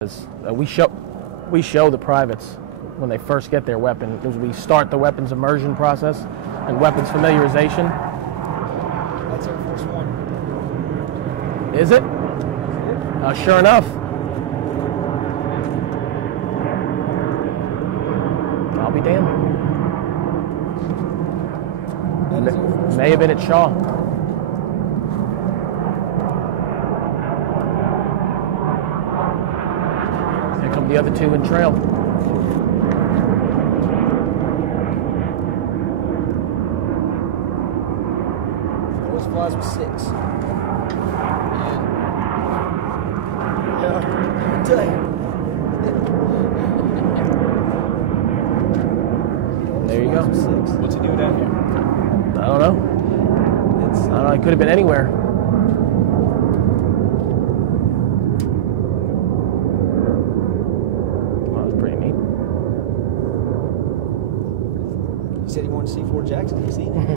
We show the privates when they first get their weapon, because we start the weapons immersion process and weapons familiarization. That's Air Force One. Is it? Sure enough. I'll be damned. May have been at Shaw. Here come the other two in trail. Always flies with 6. Yeah. I'll tell you. There you go. What's he doing down here? I don't know. I don't know. It could have been anywhere. That was pretty neat. He said he wanted to see Fort Jackson. He's seen it.